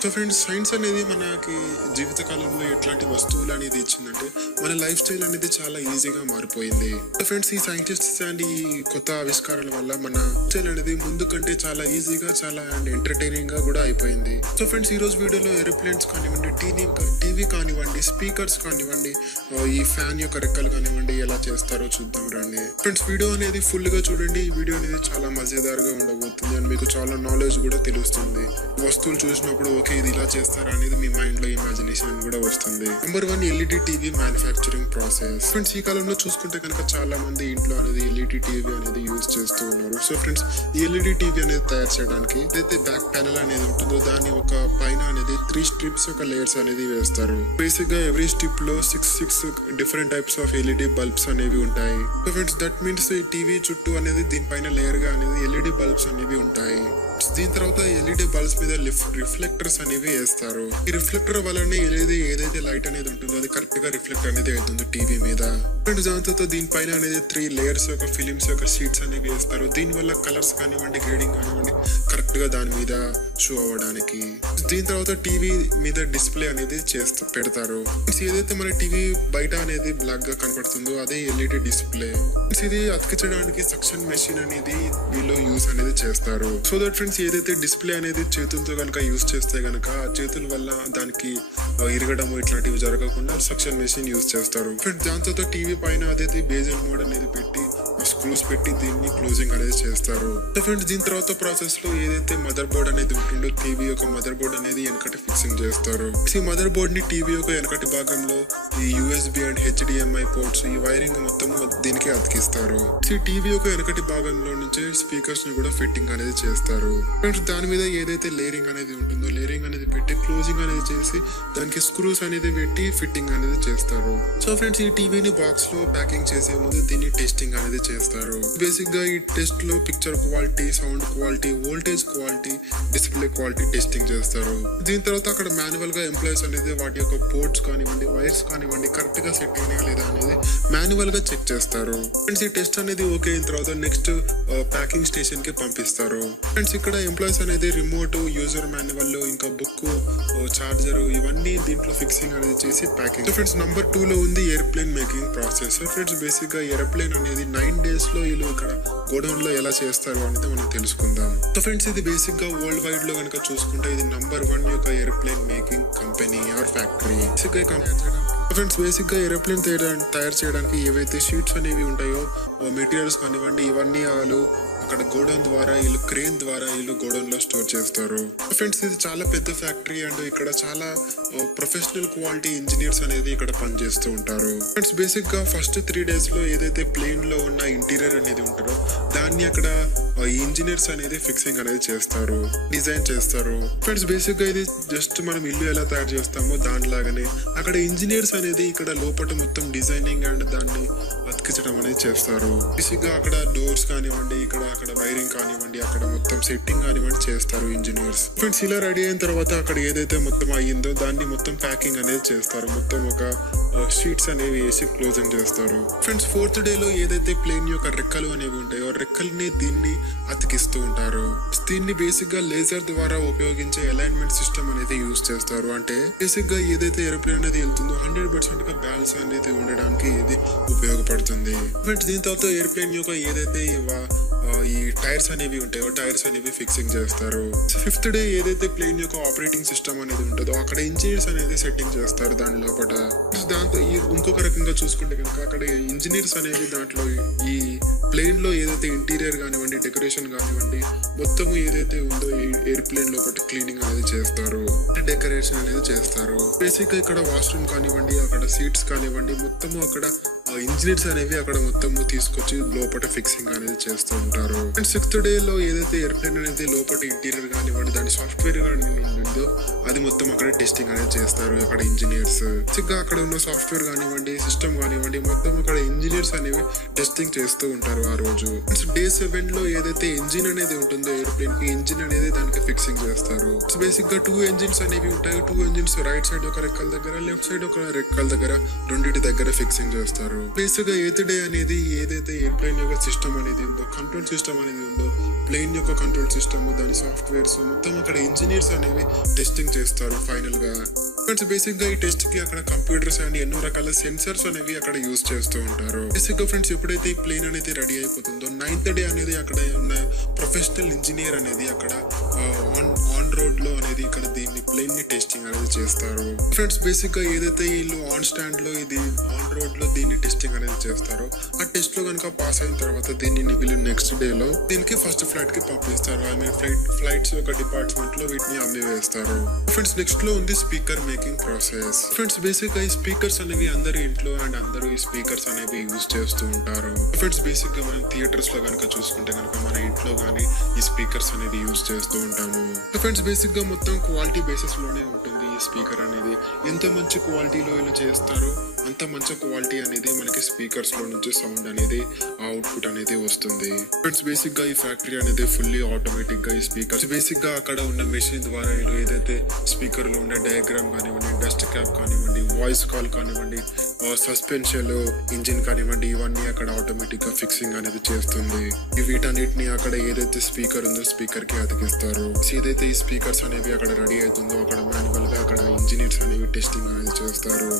So friends, science అనేది మనకి జీవితకాలంలో ఎట్లాంటి వస్తువులు అనేది ఇచ్చిందంటే మన లైఫ్ స్టైల్ అనేది చాలా ఈజీగా మారిపోయింది. సో ఫ్రెండ్స్, ఈ సైంటిస్ట్స్ అండ్ ఈ కొత్త ఆవిష్కారాల వల్ల మన స్టైల్ అనేది ముందు కంటే చాలా ఈజీగా, చాలా అండ్ ఎంటర్టైనింగ్ గా కూడా అయిపోయింది. సో ఫ్రెండ్స్, ఈ రోజు వీడియోలో ఏరోప్లేన్స్ కానివ్వండి, టీవీ కానివ్వండి, స్పీకర్స్ కానివ్వండి, ఈ ఫ్యాన్ యొక్క రెక్కలు కానివ్వండి ఎలా చేస్తారో చూద్దాం రండి. ఫ్రెండ్స్, వీడియో అనేది ఫుల్ గా చూడండి. ఈ వీడియో అనేది చాలా మజేదారుగా ఉండబోతుంది అండ్ మీకు చాలా నాలెడ్జ్ కూడా తెలుస్తుంది. వస్తువులు చూసినప్పుడు ఓకే ఇది ఇలా చేస్తారా అనేది మీ మైండ్ లో ఇమాజినేషన్ కూడా వస్తుంది. Number 1, LED TV manufacturing process. Friends, ఈ కాలంలో చూసుకుంటే కనుక చాలా మంది ఇంట్లో అనేది ఎల్ఈడి టీవీ అనేది యూజ్ చేస్తూ ఉన్నారు. సో ఫ్రెండ్స్, ఈ ఎల్ఈడి టీవీ అనేది తయారు చేయడానికి ఏదైతే బ్యాక్ ప్యానల్ అనేది ఉంటుందో దాని ఒక పైన అనేది 3 స్ట్రిప్స్ ఒక లేయర్స్ అనేది వేస్తారు. బేసిక్ గా ఎవ్రీ స్ట్రిప్ లో 6 different types of LED bulbs అనేవి ఉంటాయి. సో ఫ్రెండ్స్, దట్ మీన్స్ ఈ టీవీ చుట్టూ అనేది దీనిపైన లేయర్ గా అనేది ఎల్ఈడి బల్బ్స్ అనేవి ఉంటాయి. దీని తర్వాత ఎల్ఈడి బల్బ్స్ మీద రిఫ్లెక్టర్స్ అనేవి వేస్తారు. ఈ రిఫ్లెక్టర్ వల్లనే ఏదైతే లైట్ అనేది ఉంటుందో అది కరెక్ట్ గా రిఫ్లెక్ట్ అనేది అవుతుంది టీవీ మీద. దాంతో దీనిపైన అనేది 3 లేయర్స్ యొక్క ఫిలిమ్స్ యొక్క షీట్స్ అనేవి వేస్తారు. దీని వల్ల కలర్స్ కానివ్వండి, గ్రేడింగ్ కానివ్వండి కరెక్ట్ గా దాని మీద షో అవ్వడానికి. దీని తర్వాత టీవీ మీద డిస్ప్లే అనేది పెడతారు. ఏదైతే మన టీవీ బయట అనేది బ్లాక్ గా కనపడుతుందో అదే ఎల్ఈడి డిస్ప్లే. ఇది అతికించడానికి సక్షన్ మెషిన్ అనేది వీళ్ళు యూస్ అనేది చేస్తారు. సో దట్ ఫ్రెండ్స్, ఏదైతే డిస్ప్లే అనేది చేతులతో కనుక యూస్ చేస్తే కనుక ఆ చేతుల వల్ల దానికి ఇరగడం ఇట్లాంటివి జరగకుండా సక్షన్ మెషిన్ యూస్ చేస్తారు. ఫ్రెండ్స్, దాంతో టీవీ పైన అదైతే బేజల్ మోడ్ అనేది పెట్టి స్క్రూస్ పెట్టి దీన్ని క్లోజింగ్ అనేది చేస్తారు. సో ఫ్రెండ్స్, దీని తర్వాత ప్రాసెస్ లో ఏదైతే మదర్ బోర్డ్ అనేది ఉంటుందో టీవీ యొక్క మదర్ బోర్డ్ అనేది వెనకటి ఫిక్సింగ్ చేస్తారు. ఈ మదర్ బోర్డ్ ని టీవీ యొక్క వెనకటి భాగంలో ఈ యూఎస్బి అండ్ హెచ్డిఎంఐ పోర్ట్స్ ఈ వైరింగ్ మొత్తం దీనికి అతికిస్తారు. ఈ టీవీ యొక్క వెనకటి భాగంలో నుంచి స్పీకర్స్ ని కూడా ఫిట్టింగ్ అనేది చేస్తారు. ఫ్రెండ్స్, దాని మీద ఏదైతే లేరింగ్ అనేది ఉంటుందో లేరింగ్ అనేది పెట్టి క్లోజింగ్ అనేది చేసి దానికి స్క్రూస్ అనేది పెట్టి ఫిట్టింగ్ అనేది చేస్తారు. సో ఫ్రెండ్స్, ఈ టీవీని బాక్స్ లో ప్యాకింగ్ చేసే ముందు దీన్ని టెస్టింగ్ అనేది చేస్తారు. బేసిక్ గా ఈ టెస్ట్ లో picture quality, sound quality, voltage quality, display quality testing చేస్తారు. దీని తర్వాత అక్కడ మాన్యువల్ గా ఎంప్లాయీస్ అనేది వాటి యొక్క పోర్ట్స్ కానివ్వండి, వైర్స్ కానివ్వండి కరెక్ట్ గా సెట్ అయినా లేదా అనేది మాన్యువల్ గా చెక్ చేస్తారు. ఫ్రెండ్స్, ఈ టెస్ట్ అనేది ఓకే అయిన తర్వాత నెక్స్ట్ ప్యాకింగ్ స్టేషన్ కి పంపిస్తారు. ఫ్రెండ్స్, ఇక్కడ ఎంప్లాయీస్ అనేది రిమోట్, యూజర్ మాన్యువల్, ఇంకా బుక్, చార్జర్ ఇవన్నీ దీంట్లో ఫిక్సింగ్ అనేది చేసి ప్యాకింగ్. ఫ్రెండ్స్, నెంబర్ 2 లో ఉంది airplane making process. Friends, basic గా ఏరోప్లేన్ అనేది 9 days లో వీళ్ళు ఇక్కడ గోడౌన్ లో ఎలా చేస్తారు అనేది మనం తెలుసుకుందాం. సో ఫ్రెండ్స్, ఇది బేసిక్ గా వరల్డ్ వైడ్ లో కనుక చూసుకుంటే ఇది నెంబర్ 1 యొక్క aeroplane making company or factory. Friends, basic గా ఏరోప్లేన్ తయారు చేయడానికి ఏవైతే షీట్స్ అనేవి ఉంటాయో మెటీరియల్స్ కానివ్వండి ఇవన్నీ వాళ్ళు అక్కడ గోడౌన్ ద్వారా వీళ్ళు క్రేన్ ద్వారా వీళ్ళు గోడౌన్ లో స్టోర్ చేస్తారు. ఫ్రెండ్స్, ఇది చాలా పెద్ద ఫ్యాక్టరీ అండ్ ఇక్కడ చాలా ప్రొఫెషనల్ క్వాలిటీ ఇంజనీర్స్ అనేది ఇక్కడ పనిచేస్తూ ఉంటారు. ఫ్రెండ్స్, బేసిక్ గా ఫస్ట్ 3 days లో ఏదైతే ప్లేన్ లో ఉన్న ఇంటీరియర్ అనేది ఉంటారో దాన్ని అక్కడ ఇంజనీర్స్ అనేది ఫిక్సింగ్ అనేది చేస్తారు, డిజైన్ చేస్తారు. ఫ్రెండ్స్, బేసిక్ గా ఇది జస్ట్ మనం ఇల్లు ఎలా తయారు చేస్తామో దానిలాగానే అక్కడ ఇంజనీర్స్ అనేది ఇక్కడ లోపల మొత్తం డిజైనింగ్ అండ్ దాన్ని అతికించడం అనేది చేస్తారు. బేసిక్ గా అక్కడ డోర్స్ కానివ్వండి, అక్కడ వైరింగ్ కానివ్వండి, అక్కడ మొత్తం సెట్టింగ్ కానివ్వండి చేస్తారు ఇంజనీర్స్. ఫ్రెండ్స్, ఇలా రెడీ అయిన తర్వాత అక్కడ ఏదైతే మొత్తం అయ్యిందో దాన్ని మొత్తం ప్యాకింగ్ అనేది చేస్తారు. మొత్తం ఒక షీట్స్ అనేవి వేసి క్లోజింగ్ చేస్తారు. ఫ్రెండ్స్, 4th day లో ఏదైతే ప్లేన్ యొక్క రెక్కలు అనేవి ఉంటాయో రెక్కల్ని దీన్ని అతికిస్తూ ఉంటారు. దీన్ని బేసిక్ గా లేజర్ ద్వారా ఉపయోగించే అలైన్మెంట్ సిస్టమ్ అనేది యూజ్ చేస్తారు. అంటే బేసిక్ గా ఏదైతే ఏరోప్లేన్ అనేది వెళ్తుందో 100% గా బ్యాలెన్స్ అనేది ఉండడానికి ఇది ఉపయోగపడుతుంది. ఫ్రెండ్స్, దీని తర్వాత ఏరోప్లేన్ యొక్క ఏదైతే ఈ టైర్స్ అనేవి ఉంటాయో టైర్స్ అనేవి ఫిక్సింగ్ చేస్తారు. 5th day ఏదైతే ప్లేన్ యొక్క ఆపరేటింగ్ సిస్టమ్ అనేది ఉంటుందో అక్కడ ఇంజనీర్స్ అనేది సెట్టింగ్ చేస్తారు దాని లోపల. దాంతో ఇంకొక రకంగా చూసుకుంటే కనుక అక్కడ ఇంజనీర్స్ అనేవి దాంట్లో ఈ ప్లేన్ లో ఏదైతే ఇంటీరియర్ కానివ్వండి, డెకరేషన్ కానివ్వండి మొత్తము ఏదైతే ఉందో ఎయిర్ప్లేన్ లోపల క్లీనింగ్ అనేది చేస్తారు, డెకరేషన్ అనేది చేస్తారు. బేసిక్ గా ఇక్కడ వాష్రూమ్ కానివ్వండి, అక్కడ సీట్స్ కానివ్వండి మొత్తము అక్కడ ఇంజనీర్స్ అనేవి అక్కడ మొత్తము తీసుకొచ్చి లోపల ఫిక్సింగ్ అనేది చేస్తూ ఉంటారు. అండ్ 6th day లో ఏదైతే ఎయిర్ప్లేన్ అనేది లోపల ఇంటీరియర్ కానివ్వండి దాని సాఫ్ట్వేర్ ఉందో అది మొత్తం అక్కడ టెస్టింగ్ అనేది చేస్తారు అక్కడ ఇంజనీర్స్. గా అక్కడ ఉన్న సాఫ్ట్వేర్ కానివ్వండి, సిస్టమ్ కానివ్వండి మొత్తం అక్కడ ఇంజనీర్స్ అనేవి టెస్టింగ్ చేస్తూ ఉంటారు ఆ రోజు. Day 7 లో ఏదైతే ఇంజిన్ అనేది ఉంటుందో ఎయిర్ప్లేన్ కి ఇంజిన్ అనేది దానికి ఫిక్సింగ్ చేస్తారు. బేసిక్ గా 2 engines అనేవి ఉంటాయి. 2 engines రైట్ సైడ్ ఒక రెక్కల దగ్గర, లెఫ్ట్ సైడ్ ఒక రెక్కల దగ్గర, రెండింటి దగ్గర ఫిక్సింగ్ చేస్తారు. బేసిక్ గా 8th day అనేది ఏదైతే ఎయిర్ప్లేన్ యొక్క సిస్టమ్ అనేది ఉందో కంట్రోల్ సిస్టమ్ సిస్టమ్ అనేది ఉందో, ప్లేన్ యొక్క కంట్రోల్ సిస్టమ్, దాని సాఫ్ట్వేర్స్ మొత్తం అక్కడ ఇంజనీర్స్ అనేవి టెస్టింగ్ చేస్తారు ఫైనల్ గా. ఫ్రెండ్స్ బేసిక్ గా ఈ టెస్ట్ కి అక్కడ కంప్యూటర్స్ అండ్ ఎన్నో రకాల సెన్సర్స్ అనేవి అక్కడ యూస్ చేస్తూ ఉంటారు. బేసిక్ గా ఫ్రెండ్స్ ఎప్పుడైతే ఈ ప్లేన్ అనేది రెడీ అయిపోతుందో 9th డే అనేది అక్కడ ఉన్న ప్రొఫెషనల్ ఇంజనీర్ అనేది అక్కడ ఆన్ రోడ్ లో అనేది ఇక్కడ దీన్ని ప్లేన్ ని టెస్టింగ్ అనేది చేస్తారు. ఫ్రెండ్స్ బేసిక్ గా ఏదైతే వీళ్ళు ఆన్ స్టాండ్ లో ఇది ఆన్ రోడ్ లో దీన్ని టెస్టింగ్ అనేది చేస్తారో, ఆ టెస్ట్ లో కనుక పాస్ అయిన తర్వాత దీన్ని వీళ్ళు నెక్స్ట్ డే లో దీనికి ఫస్ట్ ఫ్లైట్ కి పంపిస్తారు. ఐ మీన్ ఫ్లైట్స్ యొక్క డిపార్ట్మెంట్ లో వీటిని అమ్మి వేస్తారు. ఫ్రెండ్స్ నెక్స్ట్ లో ఉంది speaker making process. Friends basic గా ఈ స్పీకర్స్ అనేవి అందరి ఇంట్లో అండ్ అందరూ ఈ స్పీకర్స్ అనేవి యూజ్ చేస్తూ ఉంటారు. ఫ్రెండ్స్ బేసిక్ గా మనం థియేటర్స్ లో కనుక చూసుకుంటే కనుక మన ఇంట్లో గానీ ఈ స్పీకర్స్ అనేవి యూజ్ చేస్తూ ఉంటాము. ఫ్రెండ్స్ బేసిక్ గా మొత్తం క్వాలిటీ బేసిస్ లోనే ఉంటుంది ఈ స్పీకర్ అనేది. ఎంత మంచి క్వాలిటీలో ఇలా చేస్తారో అంత మంచి క్వాలిటీ అనేది మనకి స్పీకర్స్ లో నుంచి సౌండ్ అనేది అవుట్పుట్ అనేది వస్తుంది. ఫ్రెండ్స్ బేసిక్ గా ఈ ఫ్యాక్టరీ అనేది ఫుల్లీ ఆటోమేటిక్ గా ఈ స్పీకర్స్ బేసిక్ గా అక్కడ ఉన్న మెషిన్ ద్వారా ఏదైతే స్పీకర్ లో ఉండే డయాగ్రామ్ కానివ్వండి, డస్ట్ క్యాప్ కానివ్వండి, వాయిస్ కాల్ కానివ్వండి, సస్పెన్షన్ ఇంజిన్ కానివ్వండి, ఇవన్నీ అక్కడ ఆటోమేటిక్ గా ఫిక్సింగ్ అనేది చేస్తుంది. వీటన్నిటిని అక్కడ ఏదైతే స్పీకర్ ఉందో స్పీకర్ కి అతికిస్తారు. ఏదైతే ఈ స్పీకర్స్ అనేవి అక్కడ రెడీ అవుతుందో అక్కడ మాన్యువల్ గా అక్కడ ఇంజనీర్స్ అనేవి టెస్టింగ్ అనేది చేస్తారు.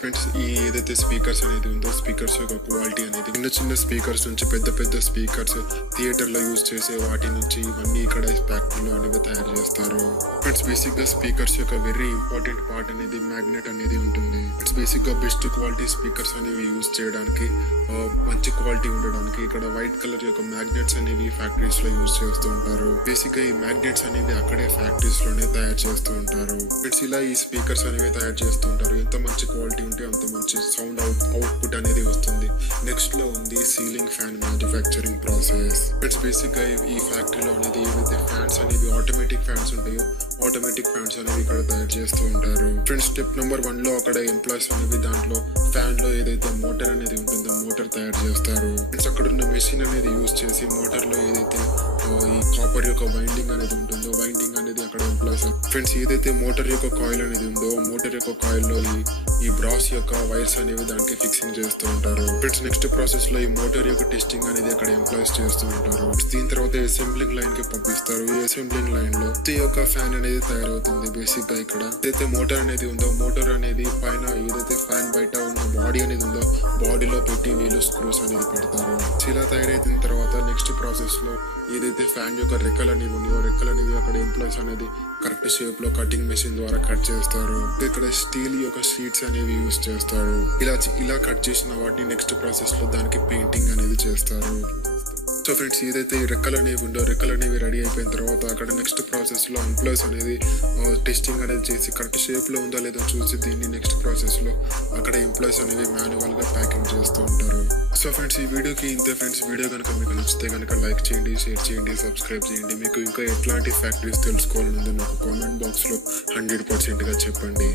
ఫ్రెండ్స్ ఈ ఏదైతే స్పీకర్స్ అనేది ఉందో స్పీకర్స్ యొక్క క్వాలిటీ అనేది చిన్న చిన్న స్పీకర్స్ నుంచి పెద్ద పెద్ద స్పీకర్స్ థియేటర్ లో యూజ్ చేసే వాటి నుంచి ఇవన్నీ ఇక్కడ ఫ్యాక్టరీలో అనేవి తయారు చేస్తారు. ఫ్రెండ్స్ బేసిక్ గా స్పీకర్స్ యొక్క వెరీ ఇంపార్టెంట్ పార్ట్ అనేది మ్యాగ్నెట్ అనేది ఉంటుంది. ఇట్స్ బేసిక్ గా బెస్ట్ క్వాలిటీ స్పీకర్స్ అనేవి యూజ్ చేయడానికి, మంచి క్వాలిటీ ఉండడానికి ఇక్కడ వైట్ కలర్ యొక్క మ్యాగ్నెట్స్ అనేవి ఫ్యాక్టరీస్ లో యూజ్ చేస్తూ ఉంటారు. బేసిక్ గా ఈ మ్యాగ్నెట్స్ అనేవి అక్కడే ఫ్యాక్టరీస్ లోనే తయారు చేస్తూ ఉంటారు. ఫ్రెండ్స్ ఇలా ఈ స్పీకర్స్ అనేవి తయారు చేస్తూ ఉంటారు. ఎంత మంచి క్వాలిటీ ఉంటే అంత మంచి సౌండ్ అవుట్పుట్ అనేది వస్తుంది. నెక్స్ట్ లో ఉంది ceiling fan manufacturing process. Friends basic గా ఈ ఫ్యాక్టరీలో అనేది ఏవైతే ఫ్యాన్స్ అనేవి ఆటోమేటిక్ ఫ్యాన్స్ ఉంటాయో ఆటోమేటిక్ ఫ్యాన్స్ అనేవి ఇక్కడ తయారు చేస్తూ ఉంటారు. ఫ్రెండ్స్ స్టెప్ నెంబర్ 1 లో అక్కడ ఎంప్లాయీస్ అనేవి దాంట్లో ఫ్యాన్ లో ఏదైతే మోటార్ అనేది ఉంటుందో మోటార్ తయారు చేస్తారు. ఫ్రెండ్స్ అక్కడ ఉన్న మెషిన్ అనేది యూజ్ చేసి మోటార్ లో ఏదైతే ఈ కాపర్ యొక్క వైండింగ్ అనేది ఉంటుందో వైండింగ్ అనేది అక్కడ ఎంప్లాయీస్. ఫ్రెండ్స్ ఏదైతే మోటార్ యొక్క కాయిల్ అనేది ఉందో మోటార్ యొక్క కాయిల్ లో ఈ బ్రాస్ యొక్క వైర్స్ అనేవి దానికి ఫిక్సింగ్ చేస్తూ ఉంటారు. ఫ్రెండ్స్ నెక్స్ట్ ప్రాసెస్ లో ఈ మోటార్ యొక్క టెస్టింగ్ అనేది అక్కడ ఎంప్లాయీస్ చేస్తూ ఉంటారు. దీని తర్వాత అసెంబ్లింగ్ లైన్ కి పంపిస్తారు. ఈ అసెంబ్లింగ్ లైన్ లో ఈ యొక్క ఫ్యాన్ అనేది తయారవుతుంది. బేసిక్ గా ఇక్కడ ఏదైతే మోటార్ అనేది ఉందో మోటార్ అనేది పైన ఏదైతే ఫ్యాన్ బయట ఉన్న బాడీ అనేది ఉందో బాడీలో పెట్టి వీళ్ళు స్క్రూస్ అనేది పెడతారు. ఇలా తయారైన తర్వాత నెక్స్ట్ ప్రాసెస్ లో ఏదైతే ఫ్యాన్ యొక్క రెక్కలు అనేవి ఉన్నాయో రెక్కలు అనేవి అక్కడ ఎంప్లాయీస్ అనేది కరెక్ట్ షేప్ లో కటింగ్ మెషిన్ ద్వారా కట్ చేస్తారు. ఇక్కడ స్టీల్ యొక్క షీట్స్ అనేవి యూజ్ చేస్తారు. ఇలా కట్ చేసిన వాటిని నెక్స్ట్ ప్రాసెస్ లో దానికి పెయింటింగ్ అనేది చేస్తారు. సో ఫ్రెండ్స్ ఏదైతే ఈ రెక్కలు అనేవి ఉండో రెక్కలు అనేవి రెడీ అయిపోయిన తర్వాత అక్కడ నెక్స్ట్ ప్రాసెస్ లో ఎంప్లాయీస్ అనేది టెస్టింగ్ అనేది చేసి కరెక్ట్ షేప్ లో ఉందా లేదా చూసి దీన్ని నెక్స్ట్ ప్రాసెస్ లో అక్కడ ఎంప్లాయీస్ అనేవి మాన్యువల్ గా ప్యాకింగ్ చేస్తూ ఉంటారు. సో ఫ్రెండ్స్ ఈ వీడియోకి ఇంతే ఫ్రెండ్స్. వీడియో కనుక మీకు నచ్చితే కనుక లైక్ చేయండి, షేర్ చేయండి, సబ్స్క్రైబ్ చేయండి. మీకు ఇంకా ఎట్లాంటి ఫ్యాక్టరీస్ తెలుసుకోవాలని నాకు కామెంట్ బాక్స్ లో 100% గా చెప్పండి.